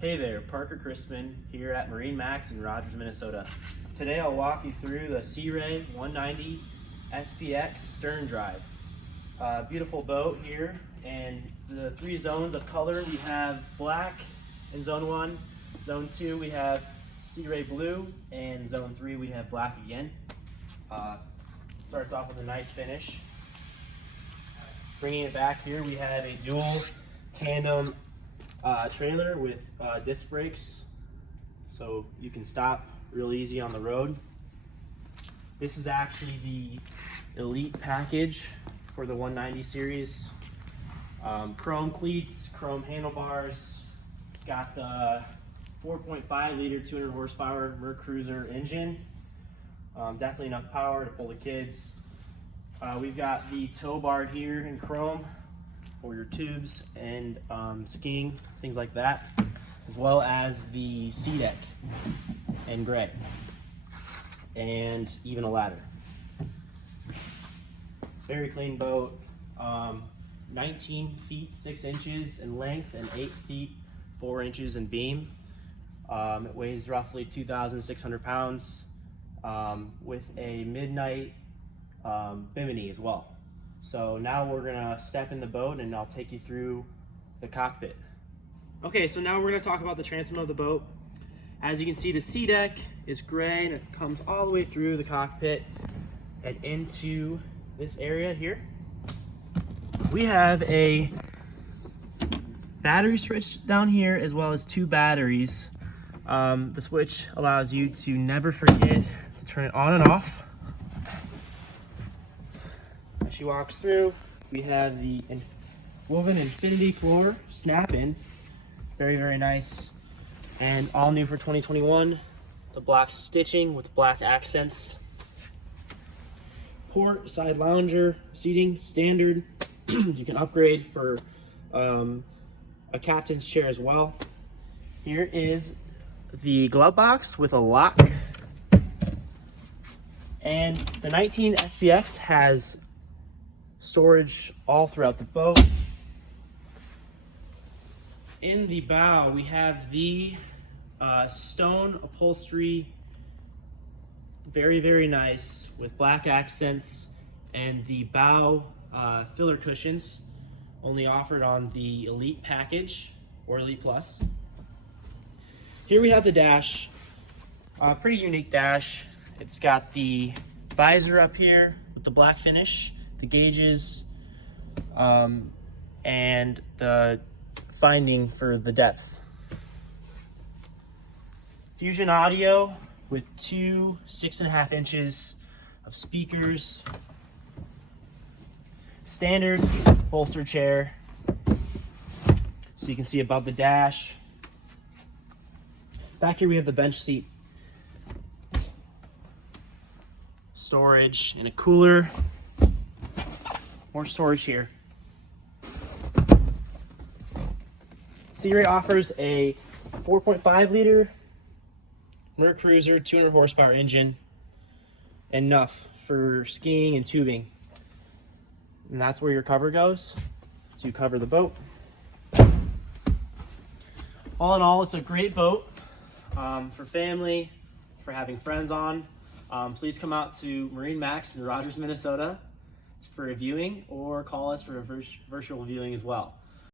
Hey there, Parker Crispin here at MarineMax in Rogers, Minnesota. Today I'll walk you through the Sea Ray 190 SPX stern drive. Beautiful boat here, and the three zones of color, we have black in zone 1, zone 2 we have Sea Ray blue, and zone 3 we have black again. Starts off with a nice finish. Bringing it back here, we have a dual tandem trailer with disc brakes, so you can stop real easy on the road. This is actually the elite package for the 190 series. Chrome cleats, chrome handlebars. It's got the 4.5 liter 200 horsepower MarineCruiser engine. Definitely enough power to pull the kids. We've got the tow bar here in chrome for your tubes and skiing, things like that, as well as the sea deck in gray, and even a ladder. Very clean boat, 19 feet 6 inches in length and 8 feet 4 inches in beam. It weighs roughly 2,600 pounds with a midnight bimini as well. So now we're gonna step in the boat and I'll take you through the cockpit. Okay, so now we're gonna talk about the transom of the boat. As you can see, the sea deck is gray and it comes all the way through the cockpit and into this area here. We have a battery switch down here as well as 2 batteries. The switch allows you to never forget to turn it on and off. As she walks through, we have the woven infinity floor snap-in. Very, very nice. And all new for 2021, the black stitching with black accents. Port side lounger seating, standard. You can upgrade for a captain's chair as well. Here is the glove box with a lock. And the 19 SPX has storage all throughout the boat. In the bow, we have the stone upholstery, very, very nice, with black accents, and the bow filler cushions, only offered on the Elite package or Elite Plus. Here we have the dash, pretty unique dash. It's got the visor up here with the black finish, the gauges, and the finding for the depth. Fusion audio with 2 6.5 inches of speakers. Standard bolster chair, so you can see above the dash. Back here we have the bench seat, storage, and a cooler. More storage here. Sea Ray offers a 4.5 liter MarineCruiser 200 horsepower engine, enough for skiing and tubing. And that's where your cover goes to cover the boat. All in all, it's a great boat for family, for having friends on. Please come out to MarineMax in Rogers, Minnesota for a viewing, or call us for a virtual viewing as well.